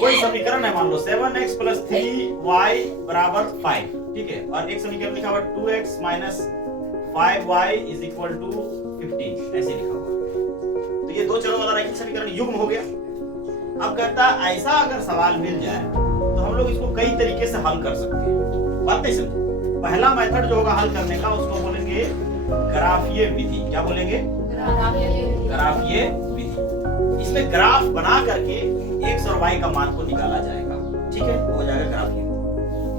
कोई समीकरण है, मान लो 7x + 3y = 5, ठीक है, और एक समीकरण लिखा हुआ 2x - 5y = 15, ऐसे लिखा हुआ। तो ये दो चरों वाला रैखिक समीकरण युग्म हो गया। अब कहता है ऐसा अगर सवाल मिल जाए तो हम लोग इसको कई तरीके से हल कर सकते हैं। बात नहीं समझे? पहला मेथड जो होगा हल करने का उसको बोलेंगे ग्राफीय विधि। क्या बोलेंगे? ग्राफीय विधि। इसमें ग्राफ बना करके x और y का मान को निकाला जाएगा, ठीक है, हो जाएगा ग्राफीय।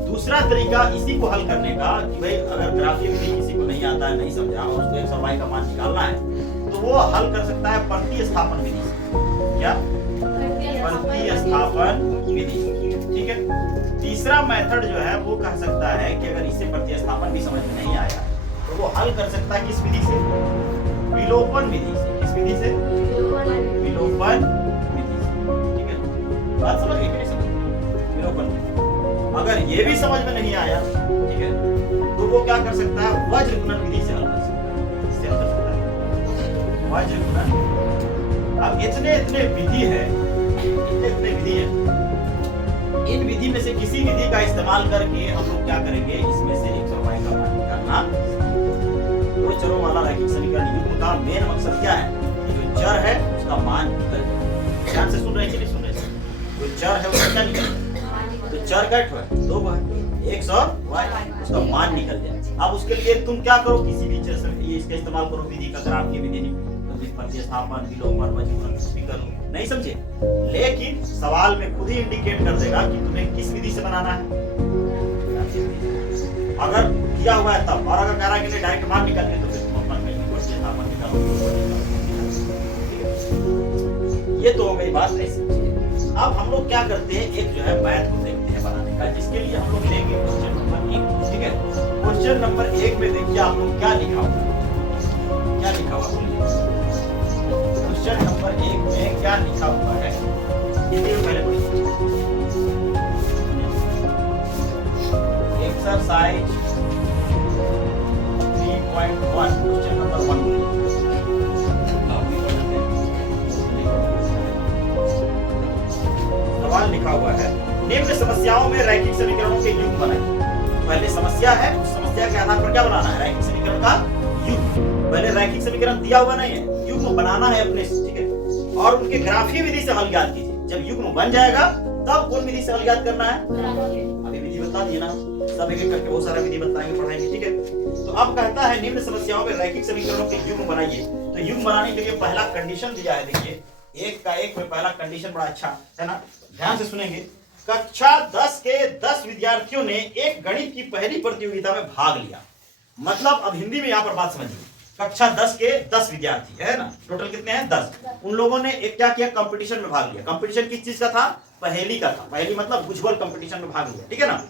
दूसरा तरीका इसी को हल करने का कि भाई अगर ग्राफीय विधि किसी को नहीं आता है, नहीं समझा और उसको x और y का मान निकालना है तो वो हल कर सकता है प्रतिस्थापन विधि से। क्या? प्रतिस्थापन विधि, ठीक है। तीसरा मेथड जो है वो कह सकता है कि अगर इसे प्रतिस्थापन भी समझ में नहीं आया तो वो हल कर सकता है किस विधि से? विलोपन विधि से। किस विधि से? विलोपन विधि से, ठीक है। बात समझ गए? कैसे? विलोपन विधि। अगर ये भी समझ में नहीं आया, ठीक है, तो वो क्या कर सकता है? वज्र गुणन विधि से हल कर सकता है। इससे हल कर सकता है वज्र गुणन। अब इतने विधि है, इतने विधि है। इन विधि में से किसी विधि का इस्तेमाल करके हम लोग क्या करेंगे? इसमें से x और y का मान निकालना। दो चरों वाला रैखिक समीकरण युग्म का मेन मकसद क्या है? कि जो चर है उसका मान निकल जाए। ध्यान से सुन रहे हैं कि नहीं सुन रहे हैं? जो चर है उसका क्या निकल जाए? तो चर का दो है, x और y, उसका मान निकल जाए। अब उसके लिए तुम क्या करो? किसी भी चर से इसका इस्तेमाल करो विधि का, ग्राफीय विधि, प्रतिस्थापन, विलोपन, वज्र गुणन, कुछ भी करो। नहीं समझे? लेकिन सवाल में खुद ही इंडिकेट कर देगा कि तुम्हें किस विधि से बनाना है। अगर दिया हुआ है तब, और अगर कह रहा है कि डायरेक्ट मान निकालने तो फिर तुम अपना कहीं प्रतिस्थापन निकालो। ये तो हो गई बात। नहीं, अब हम लोग क्या करते हैं? एक जो है मैथ को देखते हैं बनाने का, जिसके लिए हम लोग लेंगे क्वेश्चन नंबर 1, ठीक है। क्वेश्चन नंबर 1 में देखिए आप लोग क्या लिखा हुआ, क्या लिखा हुआ क्वेश्चन नंबर 1 में क्या लिखा हुआ है? पहले एक्सरसाइज 3.1 क्वेश्चन नंबर 1 सवाल लिखा हुआ है, निम्न समस्याओं में रैखिक समीकरणों के युग्म बनाइए। पहले समस्या है, उस समस्या के आधार पर क्या बनाना है? रैखिक समीकरण का युग्म। पहले रैखिक समीकरण दिया हुआ नहीं है, युग्म बनाना है अपने से, ठीक है। और उनके ग्राफीय विधि से हल ज्ञात कीजिए। जब युग्म बन जाएगा तब कौन विधि से हल ज्ञात करना है? अभी विधि बता दिए ना, सब एक एक करके बहुत सारा विधि बताएंगे, पढ़ाएंगे, ठीक है। तो अब कहता है निम्न समस्याओं में रैखिक समीकरणों के युग्म बनाइए। तो युग्म बनाने के लिए पहला कंडीशन दिया है, देखिए 1 का 1 में पहला कंडीशन बड़ा अच्छा है ना, ध्यान से सुनेंगे। कक्षा 10 के 10 विद्यार्थियों ने एक गणित की पहली प्रतियोगिता में भाग लिया। मतलब अब हिंदी में यहाँ पर बात समझिए, कक्षा 10 के 10 विद्यार्थी है ना, टोटल कितने हैं? 10। उन लोगों ने एक क्या किया? कंपटीशन में भाग लिया। कंपटीशन किस चीज का था? पहेली का था। पहेली मतलब भुजबल कंपटीशन में भाग लिया, ठीक है ना।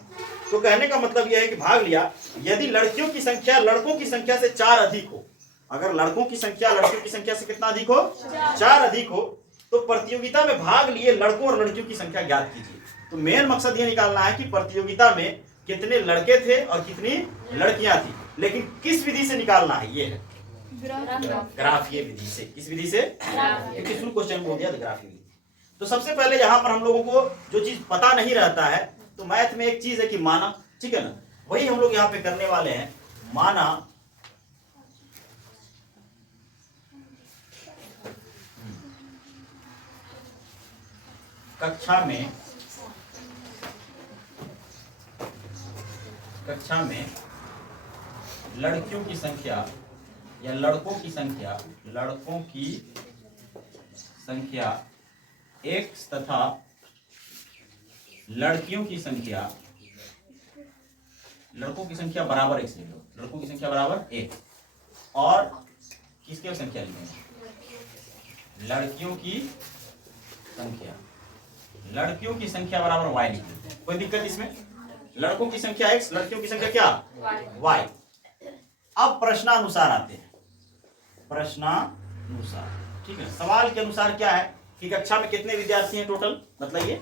तो कहने का मतलब यह है कि भाग लिया, यदि लड़कियों की संख्या लड़कों की संख्या से 4 अधिक हो, अगर लड़कों की संख्या लड़कियों की संख्या से कितना अधिक हो? 4 अधिक हो, तो प्रतियोगिता में भाग लिए लड़कों और लड़कियों की संख्या ज्ञात कीजिए। तो मेन मकसद ये निकालना है कि प्रतियोगिता में कितने लड़के थे और कितनी लड़कियां थी, लेकिन किस विधि से निकालना है? ये है ग्राफीय विधि से। किस विधि से? क्योंकि शुरू क्वेश्चन बोल दिया था ग्राफीय विधि। तो सबसे पहले यहाँ पर हम लोगों को जो चीज पता नहीं रहता है, तो मैथ में एक चीज है कि माना, ठीक है ना, वही हम लोग यहाँ पे करने वाले हैं। माना कक्षा में लड़कियों की संख्या या लड़कों की संख्या x तथा लड़कियों की संख्या बराबर x ले लो। लड़कों की संख्या बराबर 1 और किसकी संख्या लिखेंगे? लड़कियों की संख्या बराबर y लिख लेते हैं। कोई दिक्कत इसमें? लड़कों की संख्या x, लड़कियों की संख्या क्या? y। अब प्रश्नानुसार आते हैं, प्रश्नानुसार, ठीक है। सवाल के अनुसार क्या है कि कक्षा में कितने विद्यार्थी हैं टोटल? मतलब ये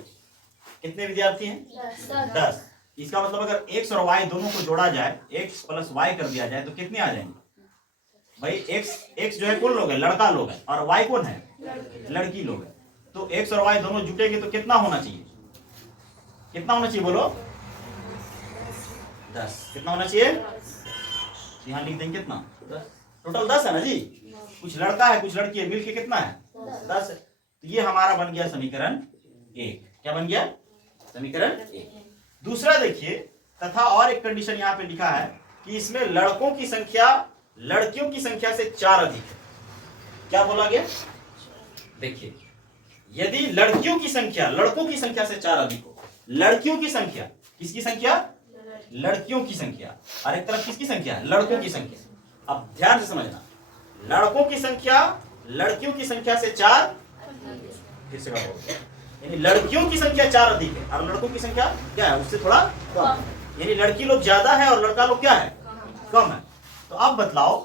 कितने विद्यार्थी हैं? 10। इसका मतलब अगर x और y दोनों को जोड़ा जाए, x + y कर दिया जाए तो कितने आ जाएंगे भाई? x जो है कौन लोग है? लड़का लोग है, और y कौन है? लड़की लोग है। तो x और y दोनों जुटेंगे तो कितना होना चाहिए? कितना होना चाहिए बोलो? 10। कितना होना चाहिए? यहाँ लिख देंगे कितना? 10। टोटल 10 है ना जी। कुछ लड़का है कुछ लड़की है, मिल के कितना है? 10 है। तो ये हमारा बन गया समीकरण 1। क्या बन गया? समीकरण 1। दूसरा देखिए, तथा और एक कंडीशन यहाँ पे लिखा है कि इसमें लड़कों की संख्या लड़कियों की संख्या से 4 अधिक है। क्या बोला गया? देखिए, यदि लड़कियों की संख्या लड़कों की संख्या से 4 अधिक हो, लड़कियों की संख्या, किसकी संख्या? लड़कियों की संख्या, और एक तरफ किसकी संख्या? लड़कों की संख्या। अब ध्यान से समझना, लड़कों की संख्या लड़कियों की संख्या से 4, फिर से यानी लड़कियों की संख्या 4 अधिक है और लड़कों की संख्या क्या है? उससे थोड़ा कम। यानी लड़की लोग ज्यादा है और लड़का लोग क्या है? कम है। तो अब बतलाओ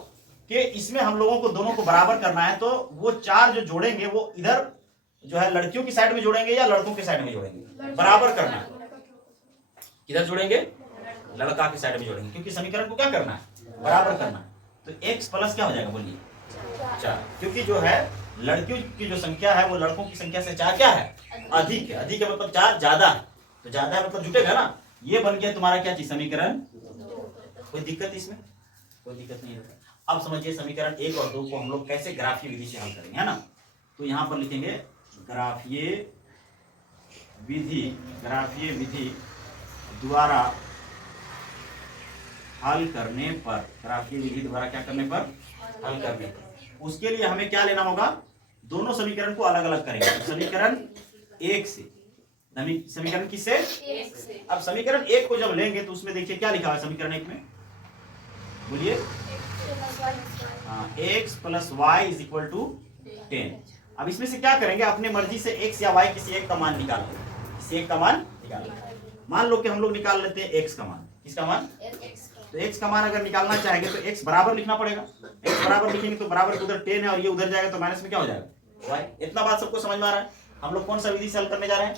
कि इसमें हम लोगों को दोनों को बराबर करना है, तो वो 4 जो जोड़ेंगे वो इधर जो है लड़कियों की साइड में जोड़ेंगे या लड़कों की साइड में जोड़ेंगे? बराबर करना है। किधर जोड़ेंगे? लड़का की साइड में जोड़ेंगे, क्योंकि समीकरण को क्या करना है? बराबर करना है। तो x प्लस क्या हो जाएगा बोलिए? 4, क्योंकि जो है लड़कियों की जो संख्या है वो लड़कों की संख्या से 4 क्या है? अधिक है। अधिक है मतलब 4 ज्यादा है, तो ज्यादा है मतलब जुटेगा ना। ये बन गया तुम्हारा क्या चीज? समीकरण। कोई दिक्कत इसमें? कोई दिक्कत नहीं है। अब समझिए समीकरण 1 और 2 को हम लोग कैसे ग्राफीय विधि से हल करेंगे, है ना। तो यहाँ पर लिखेंगे ग्राफीय विधि द्वारा हल करने पर, ग्राफीय विधि द्वारा क्या करने पर? हल करने पर। उसके लिए हमें क्या लेना होगा? दोनों समीकरण को अलग अलग करेंगे। समीकरण 1 से, समीकरण किससे? 1 से। अब समीकरण 1 को जब लेंगे तो उसमें देखिए क्या लिखा है समीकरण 1 में, बोलिए? x plus Y is equal to 10। अब इसमें से क्या करेंगे? अपने मर्जी से x या y किसी एक का मान निकाल लेंगे। किसी एक का मान निकाल लेंगे। मान लो कि हम लोग निकाल लेते हैं x का मान। किसका मान? तो x का मान अगर निकालना चाहेंगे तो x बराबर लिखना पड़ेगा। x बराबर लिखेंगे तो बराबर उधर 10 है और ये उधर जाएगा तो माइनस में क्या हो जाएगा? y। इतना बात सबको समझ में आ रहा है? हम लोग कौन सा विधि से हल करने जा रहे हैं?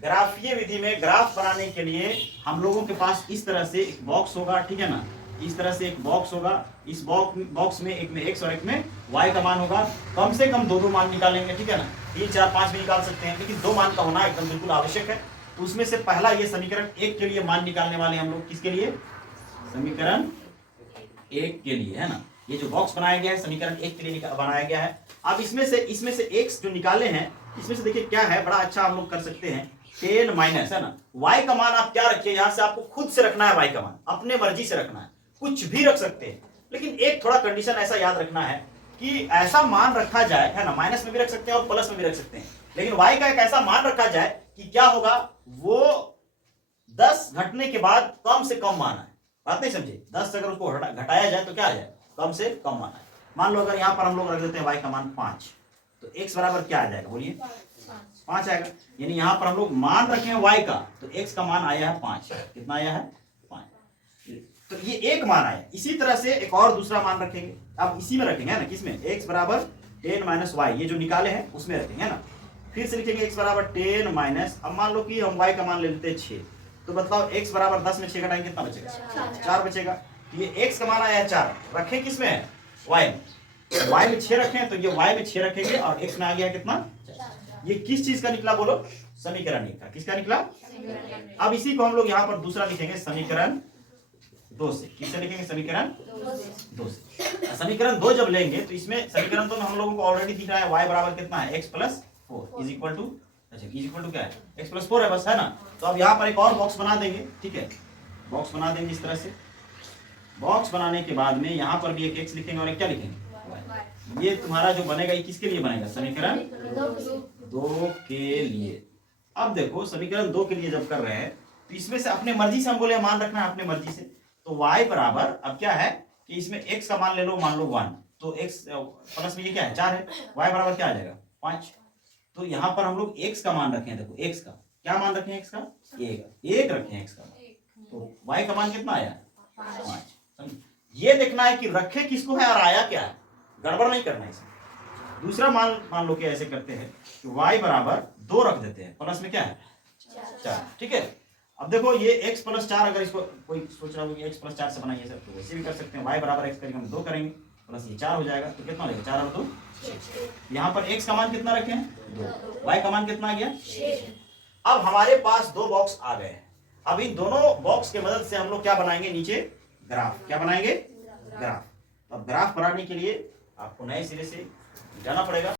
ग्राफीय विधि में ग्राफ बनाने के लिए हम लोगों के पास इस तरह से एक बॉक्स होगा, ठीक है ना। इस तरह से एक बॉक्स होगा। इस बॉक्स में एक में x और एक में y का मान होगा। कम से कम 2 मान निकालेंगे, ठीक है ना। 3, 4, 5 भी निकाल सकते हैं, लेकिन 2 मान का होना एकदम बिल्कुल आवश्यक है। तो उसमें से पहला ये समीकरण 1 के लिए मान निकालने वाले हम लोग। किसके लिए? समीकरण 1 के लिए, है ना। ये जो बॉक्स बनाया गया है समीकरण 1 के लिए बनाया गया है। अब इसमें से x जो निकाले हैं, इसमें से देखिए क्या है, बड़ा अच्छा हम लोग कर सकते हैं। 10 माइनस, है ना। y का मान आप क्या रखिए? यहाँ से आपको खुद से रखना है y का मान, अपने मर्जी से रखना है। कुछ भी रख सकते हैं, लेकिन एक थोड़ा कंडीशन ऐसा याद रखना है कि ऐसा मान रखा जाए, है ना। माइनस में भी रख सकते हैं और प्लस में भी रख सकते हैं, लेकिन y का एक ऐसा मान रखा जाए कि क्या होगा? वो 10 घटने के बाद कम से कम मान है। बात नहीं समझे? 10 अगर उसको घटाया जाए तो क्या आ जाए? कम से कम मान है। मान लो अगर यहाँ पर हम लोग रख देते हैं y का मान 5, तो x बराबर क्या आ जाएगा? बोलिए? 5 आएगा। यानी यहाँ पर हम लोग मान रखे हैं y का, तो x का मान आया है 5। कितना आया है? 5। तो ये एक मान आया। इसी तरह से एक और दूसरा मान रखेंगे। अब इसी में रखेंगे, है ना। किसमें? x बराबर 10 माइनस वाई, ये जो निकाले हैं उसमें रखेंगे, है ना। फिर से लिखेंगे x बराबर 10 माइनस, अब मान लो कि हम y का मान ले लेते हैं 6, तो बताओ x बराबर 10 में 6 घटाएंगे कितना बचेगा? 4 बचेगा। तो ये x का मान आया है 4, रखें किसमें है? y में। y में 6 रखें तो ये y में 6 रखेंगे और x में आ गया कितना? ये किस चीज का निकला बोलो? समीकरण 1 का। किसका निकला? अब इसी को हम लोग यहाँ पर दूसरा लिखेंगे समीकरण 2 से। किससे लिखेंगे? समीकरण 2 से। समीकरण 2 जब लेंगे तो इसमें समीकरण 2 में हम लोगों को ऑलरेडी दिख रहा है y बराबर कितना है? x plus 4 is equal to, अच्छा इज इक्वल टू क्या है? x प्लस 4 है बस, है ना। तो अब यहाँ पर एक और बॉक्स बना देंगे, ठीक है। बॉक्स बना देंगे इस तरह से। बॉक्स बनाने के बाद में यहाँ पर भी एक x लिखेंगे और एक क्या लिखेंगे? ये तुम्हारा जो बनेगा ये किसके लिए बनेगा? समीकरण 2 के लिए। अब देखो समीकरण 2 के लिए जब कर रहे हैं तो इसमें से अपने मर्जी से हम बोले मान रखना है अपने मर्जी से। तो y बराबर अब क्या है कि इसमें x का मान ले लो, मान लो 1, तो x प्लस में ये क्या है? 4 है। y बराबर क्या आ जाएगा? 5। तो यहाँ पर हम लोग x का मान रखे हैं। देखो x का क्या मान रखे हैं? x का 1 रखे हैं x का। तो y का मान कितना आया? 5। ये देखना है कि रखे किसको है और आया क्या है, गड़बड़ नहीं करना है इसमें। दूसरा मान लो कि ऐसे करते हैं कि y बराबर 2 रख देते हैं, प्लस में क्या है? 4, ठीक है। अब देखो ये x प्लस 4, अगर इसको कोई सोच रहा हो कि x प्लस 4 से बनाइए सर, तो वैसे भी कर सकते हैं। y बराबर x करेंगे हम 2 करेंगे, प्लस ये 4 हो जाएगा, तो कितना लगेगा? 4 और 2 6। यहाँ पर x का मान कितना रखे हैं? 2, y का मान कितना आ गया? 6। अब हमारे पास दो बॉक्स आ गए हैं। अब इन दोनों बॉक्स के मदद से हम लोग क्या बनाएंगे, नीचे ग्राफ। क्या बनाएंगे, ग्राफ। अब ग्राफ बनाने के लिए आपको नए सिरे से जाना पड़ेगा।